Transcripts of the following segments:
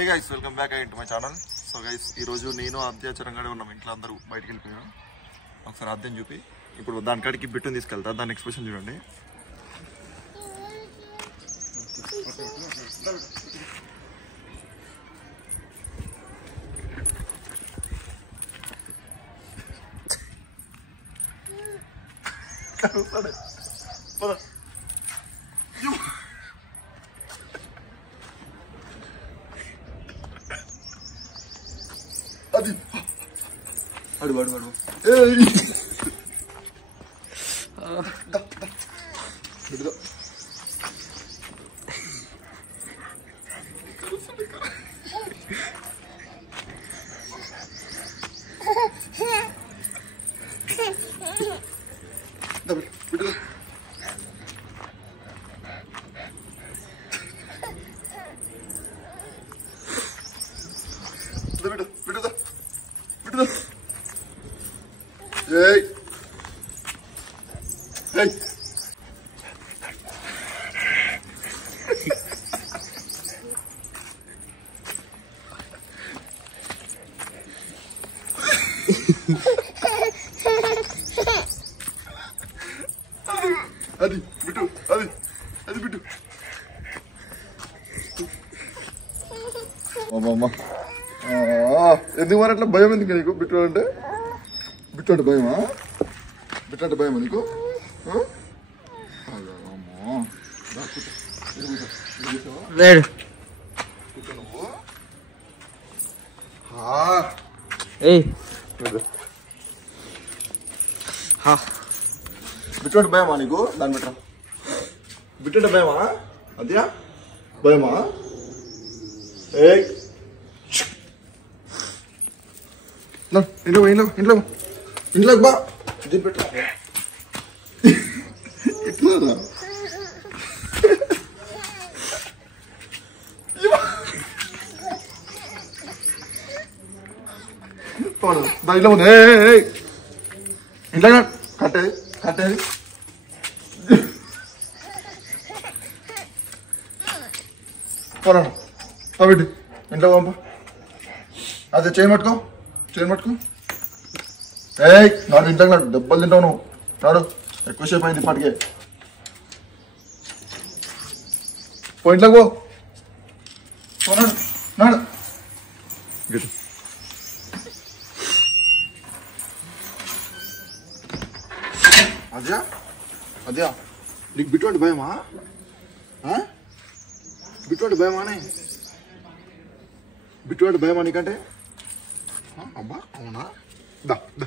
Hey guys, welcome back to my channel. So guys, ఈరోజు నేను ఆద్యాచరంగానే ఉన్నాం. ఇంట్లో అందరూ బయటకు వెళ్ళిపోయాం. ఒకసారి ఆద్యం చూపి ఇప్పుడు దాని కాడికి బిట్టుని తీసుకెళ్తా. దాని ఎక్స్ప్రెషన్ చూడండి. అది అడు అడు అడు Hey! Hey! Adi, bitu, adi bitu. Mama. ఎందుకు మరి అట్లా భయం ఎందుకు నీకు? బిట్టు అంటే బిట్టు అంటే భయమా? బిట్టు అంటే భయమా నీకు? బిట్టు అంటే భయమా నీకు? దాన్ని బిట్రా. బిట్టు అంటే భయమా? అద్యా భయమా? ఏయ్ ఇంట్లోకి బా. దీన్ని పెట్ట ఎట్లా ఇంట్లో ఉంది. ఇంట్లో కట్టేది కట్టేది పోరాడు ఇంట్లో పంప. అదే చేయని పట్టుకో, చేయని పట్టుకో. నాడు ఇంట్లో నాడు దెబ్బలు తింటావు నువ్వు. నాడు ఎక్కువసేపు అయింది ఇప్పటికే. పో ఇంట్లోకి పో. పోనాడు నాడు అదే అదే నీకు బిట్టు అంటే భయమా? బిట్టు అంటే భయమా? బిట్టు అంటే భయమా నీకంటే? అబ్బా అవునా? దా దా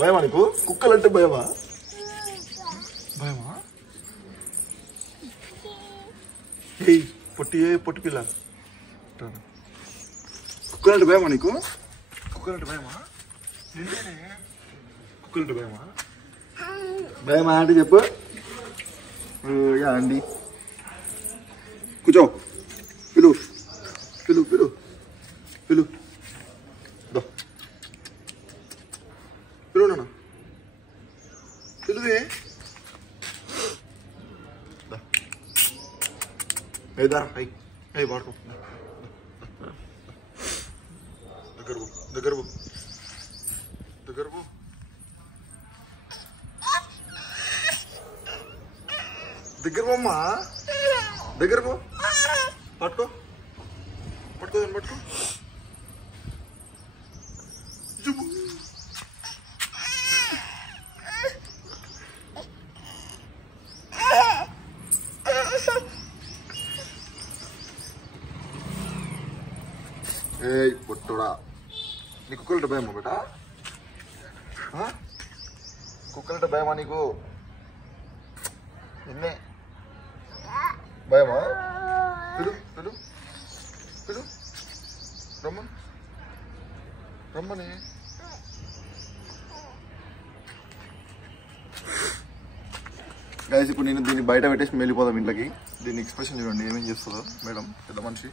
భయమా నీకు? కుక్కలంటే భయమా? భయమా? పొట్టి పిల్ల కుక్కలంటే భయమా నీకు? కుక్కలంటే భయమా? కుక్కలంటే భయమా? భయమా అంటే చెప్పు. అండి కూర్చో. పిలు పిలు పిలు పిలు పిలు నాన్న పిలువే. దారా అయ్యి వాడుకో. దగ్గర పో దగ్గర పో దగ్గర పో. దగ్గర పోమ్మా, దగ్గర పో. పట్టుకో పట్టుకో దాన్ని పట్టుకో. ఏయ్ పొట్టుడా, నీ కుక్కలంటే భయమా బేటా? కుక్కలంటే భయమా నీకు? నిన్నే భయమా? పిలు పిలు పిలు రమ్మని రమ్మని. గైస్ ఇప్పుడు నేను దీన్ని బయట పెట్టేసి వెళ్ళిపోదాం ఇంట్లోకి. దీని ఎక్స్ప్రెషన్ చూడండి ఏమేం చేస్తుందో మేడం, పెద్ద మనిషి.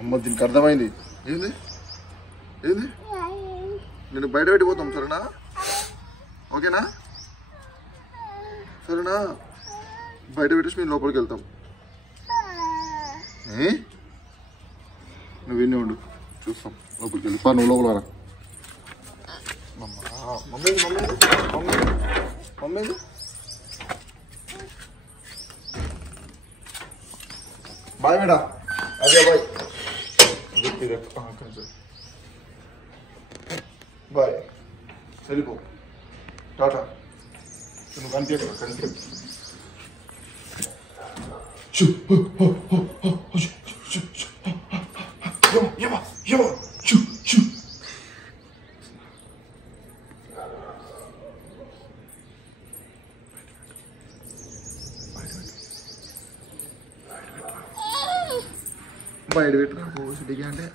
అమ్మ దీనికి అర్థమైంది. ఏంది ఏంది నేను బయట పెట్టిపోతాం సరేనా? ఓకేనా? సరేనా? బయట పెట్టేసి మేము లోపలికి వెళ్తాం. నువ్వు వినే ఉండు, చూస్తాం. లోపలికి వెళ్ళి నువ్వు లోపల రా. Mummy mummy mummy mummy bye మేడా. అదే బాయ్ బాయ్. వెళ్ళిపో. టాటా. నువ్వు కనిపించ కనిపించ. బయట పెట్టరా సిటీకి అంటే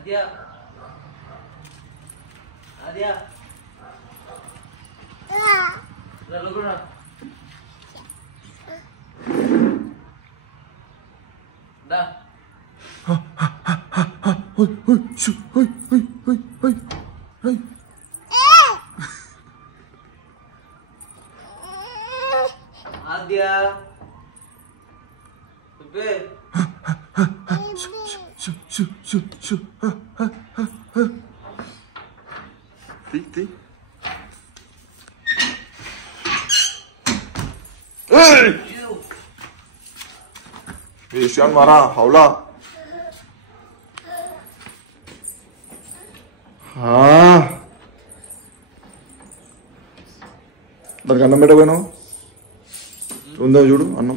Adia, Adia, lalu guna. Dah. Adia, bebe. Ti. Vision mara haula. దానికి అన్నం పెట్టకపోయినా ఉందా చూడు అన్నం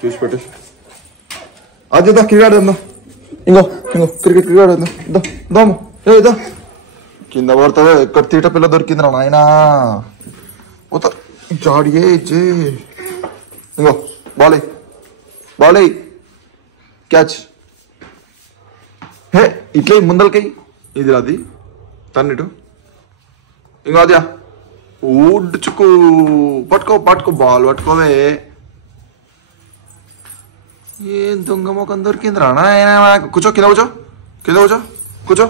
చూసి పెట్టేసి. అది దా క్రికెట్ ఆడదా. ఇంకో క్రికెట్ ఆడదా. దాము ఏదా కింద పడుతుంది. ఎక్కడ తీట పిల్ల దొరికిందిరా నాయనా. పోతా జాడియే ఇచ్చే. ఇంకో బాలే క్యాచ్. హే ఇట్లే ముందలకై. ఇది అది తన్నిటు. ఇంకో అద్యా ఊడ్చుకు పట్టుకో బాల్ పట్టుకోవే. ఏం దొంగ మొఖం దొరికిందిరా నాయనా. కూర్చో కింద కూర్చో.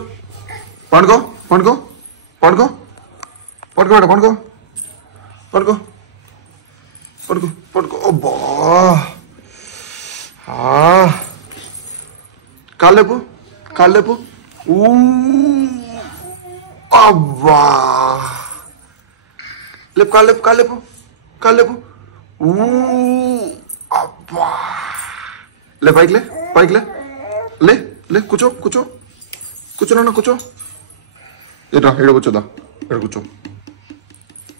పండుకో అబ్బా. కాళ్ళేపు అబ్బా. లేపు కాళ్ళేపు అబ్బా. లే పైకి లే కూర్చో నాన్న కూర్చో. ఇట్రా ఇక్కడ కూర్చోదా. ఇక్కడ కూర్చో.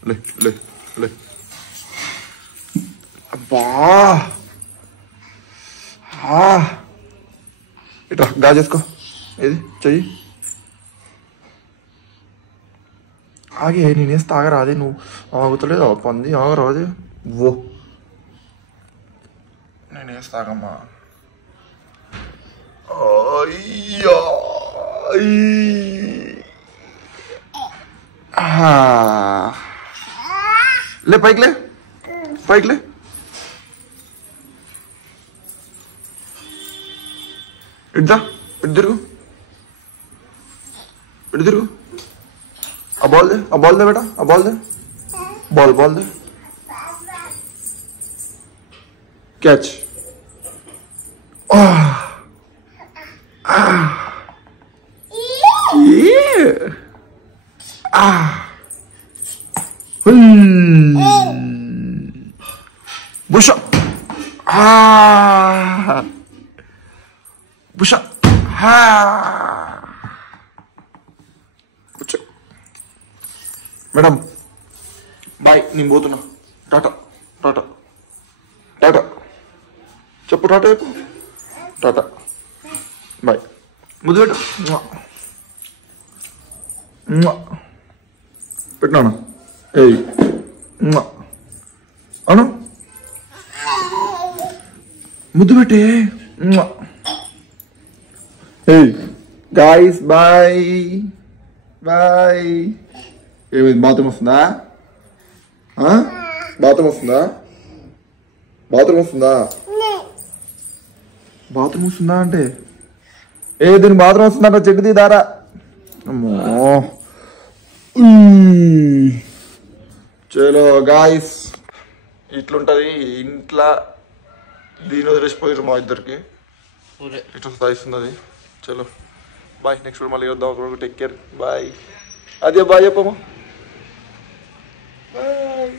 లే అబ్బా. ఇట్రా గాజేసుకో. ఏది చెయ్యి ఆగే. నేనేస్తే ఆగరాదే. నువ్వు ఆగుతలేదు పంది. ఆగరాదే. ఓ నేనేస్తే ఆగమ్మా. అయ్యా లే పైకి లే ఇద్దా. ఇటు తిరుగు. ఆ బాల్ దే బేటా. ఆ బాల్ దే. బాల్ దే. క్యాచ్. Busha. Madam bye. నేను పోతున్నా. టాటా చెప్పు. Tata bye. ముద్దు పెట్టు. పెట్టినాను. ఏయ్ అను ముద్దు పెట్టే గాయస్ బాయ్ బాయ్. ఏమైంది బాత్రూమ్ వస్తుందా? బాత్రూమ్ వస్తుందా? బాత్రూమ్ వస్తుందా? బాత్రూమ్ వస్తుందా అంటే దీనికి బాత్రూమ్ వస్తుందంట. చెట్టు తీదారా. అమ్మో చలో గాయస్ ఇట్లుంటది ఇంట్లో. దీని వదిలేసిపోయారు మా ఇద్దరికి. ఇట్లా సాయిస్తుంది అది. చలో బాయ్. నెక్స్ట్ మళ్ళీ వద్దాం. Take care bye. అదే బాయ్ చెప్పమ్మా బాయ్.